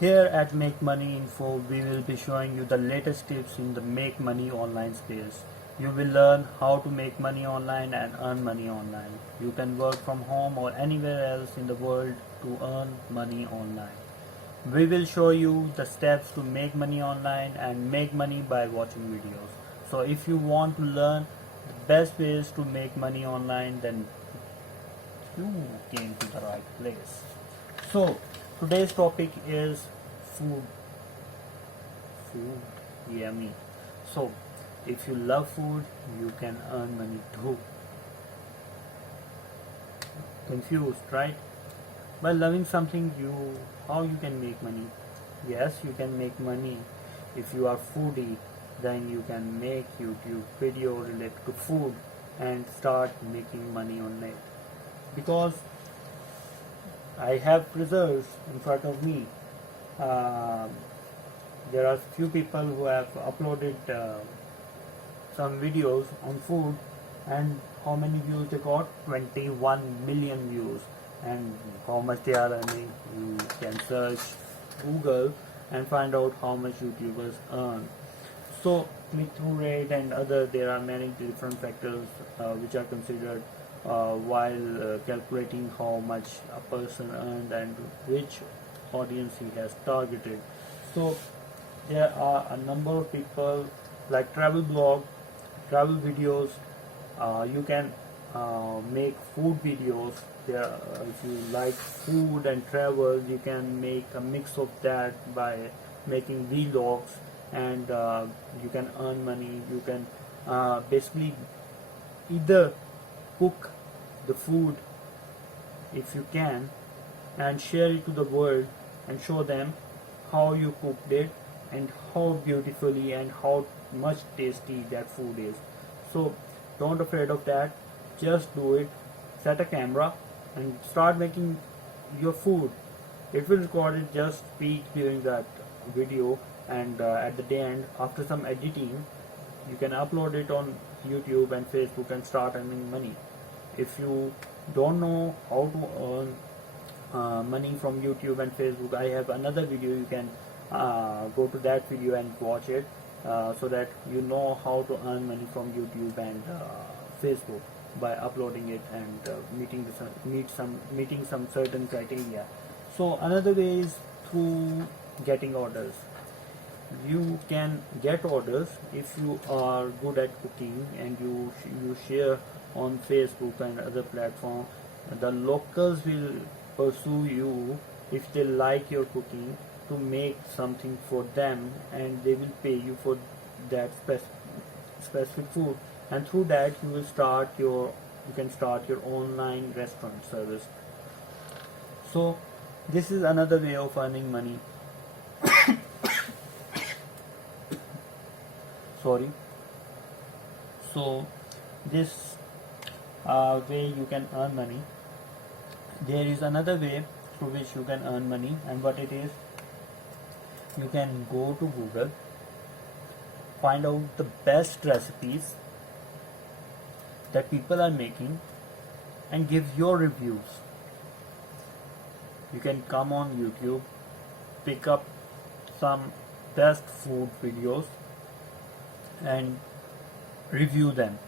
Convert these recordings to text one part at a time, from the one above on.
Here at Make Money Info, we will be showing you the latest tips in the make money online space. You will learn how to make money online and earn money online. You can work from home or anywhere else in the world to earn money online. We will show you the steps to make money online and make money by watching videos. So if you want to learn the best ways to make money online, then you came to the right place. So today's topic is food. Food, yummy. So if you love food, you can earn money too. Confused, right? By loving something, how you can make money? Yes, you can make money. If you are foodie, then you can make YouTube video related to food and start making money on it. Because I have results in front of me. There are few people who have uploaded some videos on food, and how many views they got? 21 million views. And how much they are earning, you can search Google and find out how much YouTubers earn. So click-through rate and other, there are many different factors which are considered while calculating how much a person earned and which audience he has targeted. So there are a number of people like travel blog, travel videos. You can make food videos. There, if you like food and travel, you can make a mix of that by making vlogs, and you can earn money. You can basically either cook the food if you can and share it to the world and show them how you cooked it and how beautifully and how much tasty that food is. So don't afraid of that, just do it. Set a camera and start making your food. It will record it, just speak during that video, and at the end, after some editing, you can upload it on YouTube and Facebook and start earning money. If you don't know how to earn money from YouTube and Facebook, I have another video. You can go to that video and watch it so that you know how to earn money from YouTube and Facebook by uploading it and meeting some certain criteria. So another way is through getting orders. You can get orders if you are good at cooking and you share on Facebook and other platforms. The locals will pursue you if they like your cooking to make something for them, and they will pay you for that specific food, and through that you can start your online restaurant service. So this is another way of earning money. Sorry. So this way you can earn money. There is another way through which you can earn money, and what it is, you can go to Google, find out the best recipes that people are making and give your reviews. You can come on YouTube, pick up some best food videos and review them.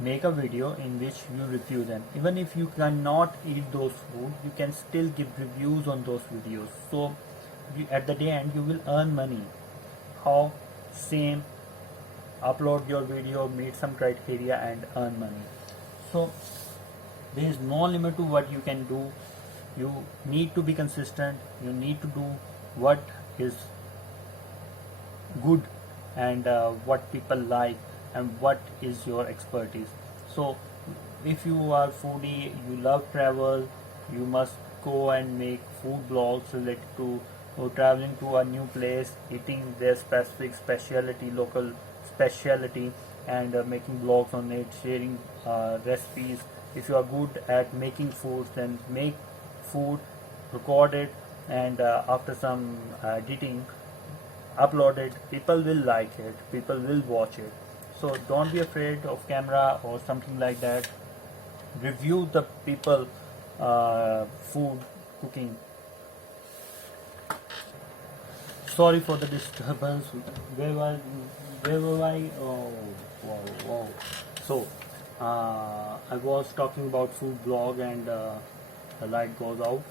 Make a video in which you review them. Even if you cannot eat those food, you can still give reviews on those videos. So at the end you will earn money. How? Same, upload your video, meet some criteria and earn money. So there is no limit to what you can do. You need to be consistent. You need to do what is good and what people like and what is your expertise. So if you are foodie, you love travel, you must go and make food blogs related to traveling to a new place, eating their specific specialty, local specialty, and making blogs on it, sharing recipes. If you are good at making food, then make food, record it, and after some editing, upload it. People will like it, people will watch it. So don't be afraid of camera or something like that. Review the people food cooking. Sorry for the disturbance. Where was where were I? Oh, wow, wow. So, I was talking about food blog, and the light goes out.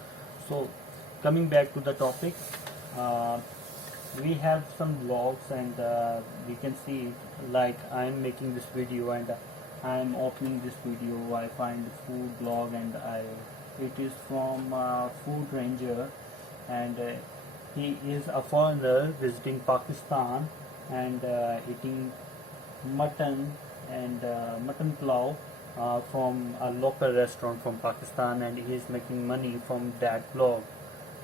So, coming back to the topic, uh, we have some blogs, and we can see, like, I am making this video, and I am opening this video. I find the food blog, and it is from Food Ranger, and he is a foreigner visiting Pakistan, and eating mutton and mutton pulao from a local restaurant from Pakistan, and he is making money from that blog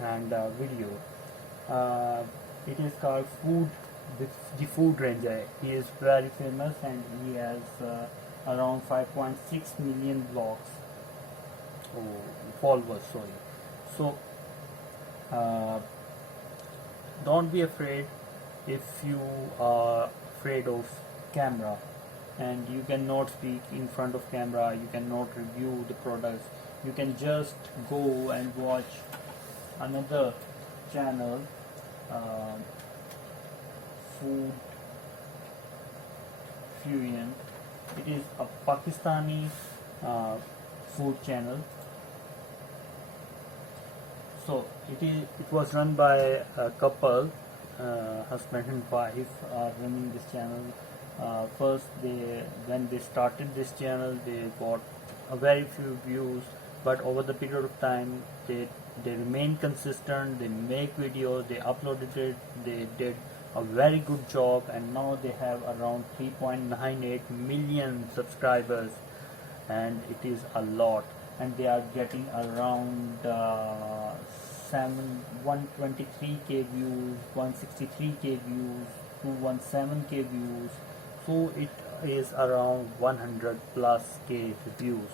and video. Uh, it is called Food with the Food Ranger. He is very famous, and he has around 5.6 million blogs, oh, followers. Sorry. So uh, don't be afraid if you are afraid of camera, and you cannot speak in front of camera, you cannot review the products. You can just go and watch another channel, uh, Food Fusion. It is a Pakistani food channel. So it was run by a couple, husband and wife are running this channel. First, when they started this channel, they got a very few views, but over the period of time, they remained consistent. They make videos, they uploaded it, they did a very good job, and now they have around 3.98 million subscribers, and it is a lot. And they are getting around 123k views, 163k views, 217k views. So it is around 100 plus k views.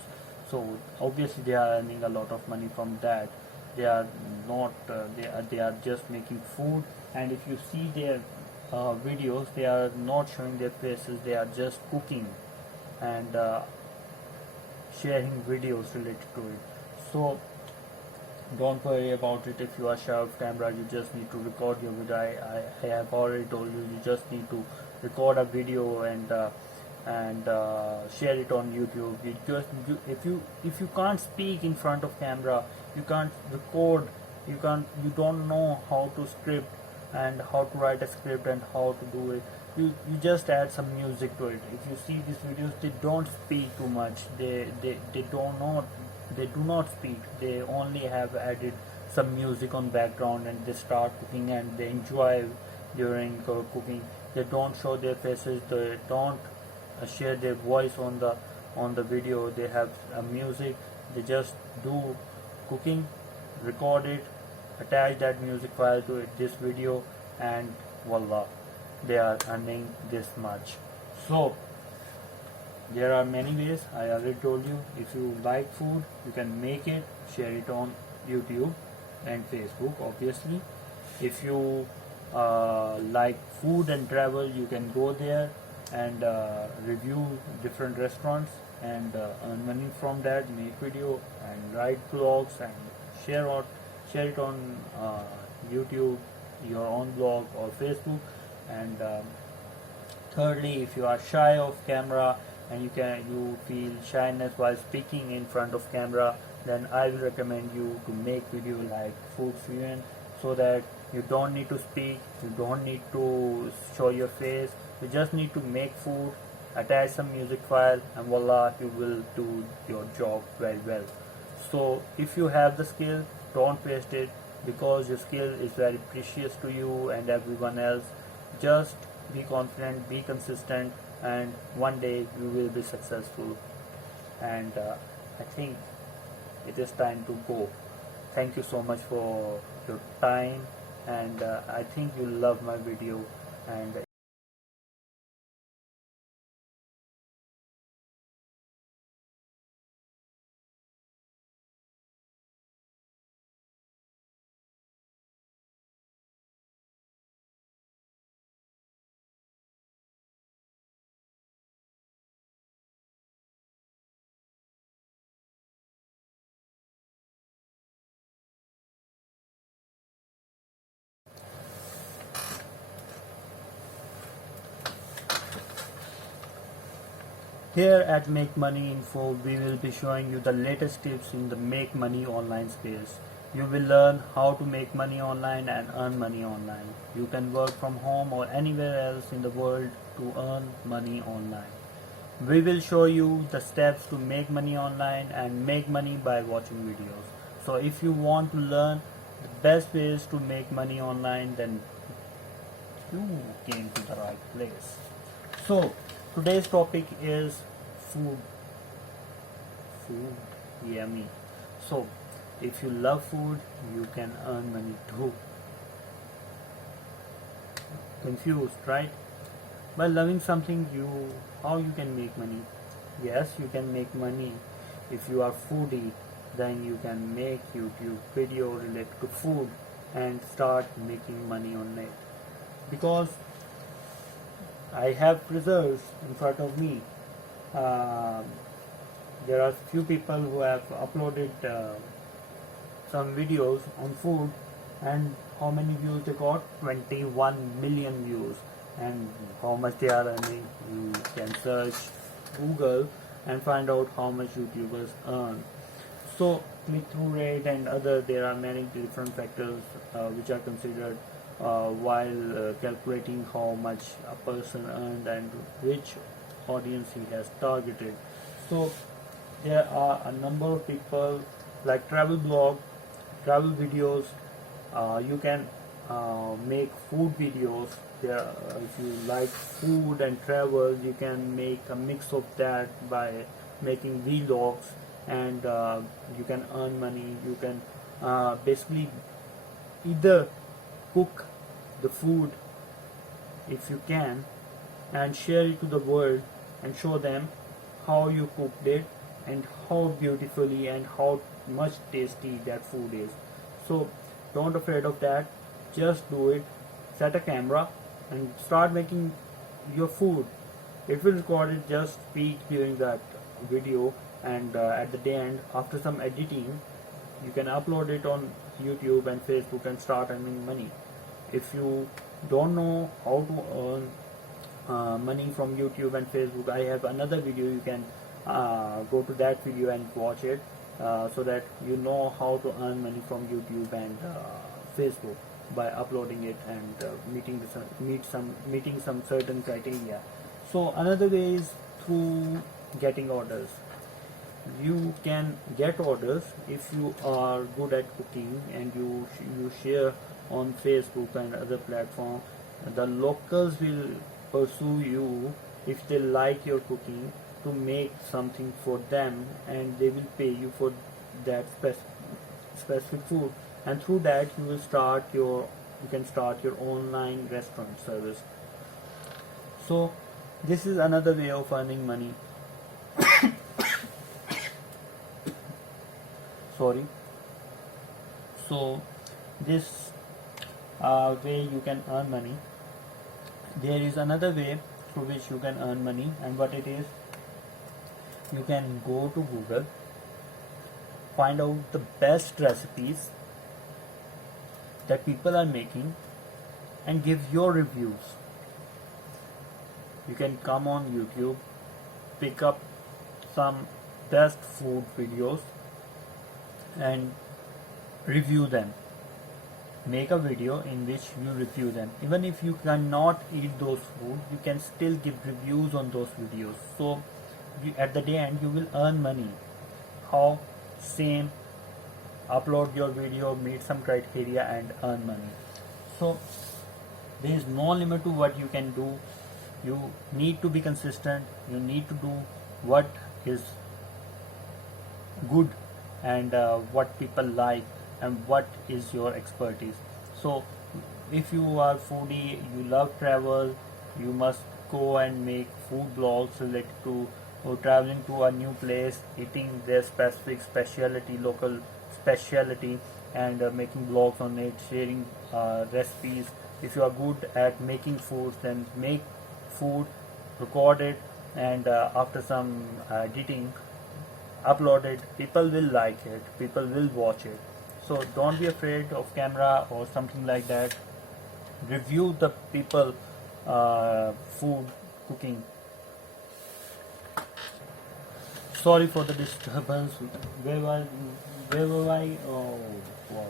So obviously they are earning a lot of money from that. They are not they are just making food, and if you see their videos, they are not showing their faces, they are just cooking and sharing videos related to it. So don't worry about it. If you are shy of camera, you just need to record your video. I have already told you, you just need to record a video and share it on YouTube. If you can't speak in front of camera, you can't record, you don't know how to script and how to write a script and how to do it, you just add some music to it. If you see these videos, they don't speak too much, they do not speak, they only have added some music on background, and they start cooking and they enjoy during cooking. They don't show their faces, they don't share their voice on the video. They have music, they just do cooking, record it, attach that music file to this video, and voila, they are earning this much. So there are many ways. I already told you, if you like food, you can make it, share it on YouTube and Facebook, obviously. If you like food and travel, you can go there and review different restaurants and earn money from that, make video and write blogs and share it on YouTube, your own blog or Facebook. And thirdly, if you are shy of camera and you feel shyness while speaking in front of camera, then I will recommend you to make video like Food Fusion, so that you don't need to speak, you don't need to show your face, you just need to make food, attach some music file, and voila, you will do your job very well. So if you have the skill, don't waste it, because your skill is very precious to you and everyone else. Just be confident, be consistent, and one day you will be successful. And I think it is time to go. Thank you so much for your time, and I think you love my video. And Here at Make Money Info, we will be showing you the latest tips in the Make Money online space. You will learn how to make money online and earn money online. You can work from home or anywhere else in the world to earn money online. We will show you the steps to make money online and make money by watching videos. So if you want to learn the best ways to make money online, then you came to the right place. So today's topic is food. Yummy. So if you love food, you can earn money too. Confused, right? By loving something, how you can make money? Yes, you can make money. If you are foodie, then you can make YouTube video related to food and start making money on it. Because I have results in front of me. There are few people who have uploaded some videos on food, and how many views they got? 21 million views. And how much they are earning, you can search Google and find out how much YouTubers earn. So click-through rate and there are many different factors which are considered while calculating how much a person earned and which audience he has targeted. So there are a number of people like travel blog, travel videos. You can make food videos. If you like food and travel, you can make a mix of that by making vlogs, and you can earn money. You can basically either cook the food if you can and share it to the world and show them how you cooked it and how beautifully and how much tasty that food is. So don't afraid of that, just do it. Set a camera and start making your food. It will record it, just speak during that video, and at the end, after some editing, you can upload it on YouTube and Facebook and start earning money. If you don't know how to earn money from YouTube and Facebook, I have another video. You can go to that video and watch it so that you know how to earn money from YouTube and Facebook by uploading it and meeting some certain criteria. So another way is through getting orders. You can get orders if you are good at cooking and you share on Facebook and other platforms. The locals will pursue you if they like your cooking to make something for them, and they will pay you for that specific food, and through that you can start your online restaurant service. So this is another way of earning money. Sorry. So this way you can earn money. There is another way through which you can earn money, and what it is, you can go to Google, find out the best recipes that people are making and give your reviews. You can come on YouTube, pick up some best food videos and review them. Make a video in which you review them. Even if you cannot eat those food, you can still give reviews on those videos. So at the end you will earn money. How? Same, upload your video, meet some criteria and earn money. So there is no limit to what you can do. You need to be consistent. You need to do what is good and what people like and what is your expertise. So if you are foodie, you love travel, you must go and make food blogs related to traveling to a new place, eating their specific specialty, local specialty, and making blogs on it, sharing recipes. If you are good at making food, then make food, record it, and after some editing, upload it. People will like it, people will watch it. So don't be afraid of camera or something like that. Review the people food cooking. sorry for the disturbance. Where were I? Oh, wow.